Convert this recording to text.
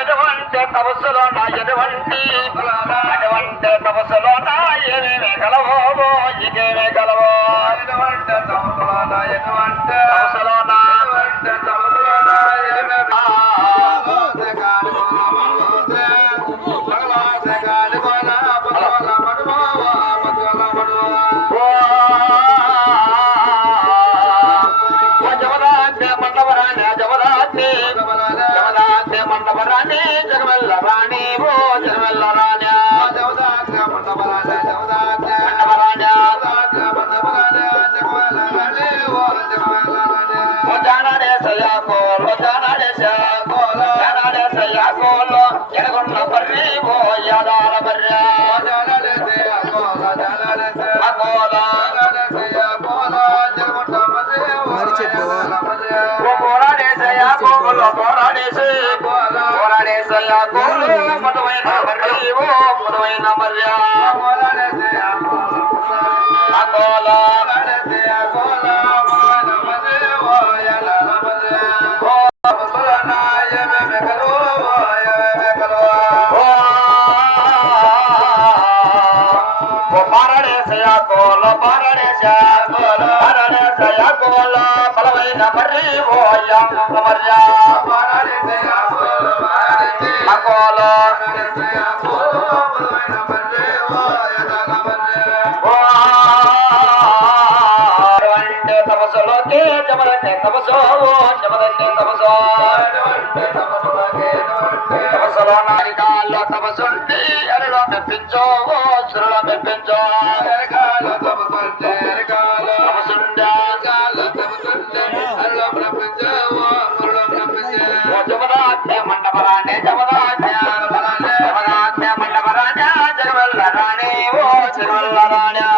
ఎటువంటి తపస్సులో నా ఎటువంటి తపస్సులో నా ఏమేమి కలవో ఇకేమే కలవో తపస్సులో నా మండపరాణి జగమెల్ల రాణి ఓ జగమెల్ల రాణి జానాడే సయాకోలో ఎనగొండ బర్రి ఓ యాదాల బర్రె మధుమైన బర్రి ఓ మధుమైన బర్రె బలమైన బర్రి ఓ మర్యా తపస్సులోకి జమదండే తపస్సు జమదండే తపస్సు తపస్సులో నారికాల్లో తపస్సుండి అరలో మెప్పించో సురలో మెప్పించో జమదాజ్ఞ మండపరాణి జమదాజ్ఞ మండపరాజ జగవల్ల రాణి ఓ జగవల్ల రాణి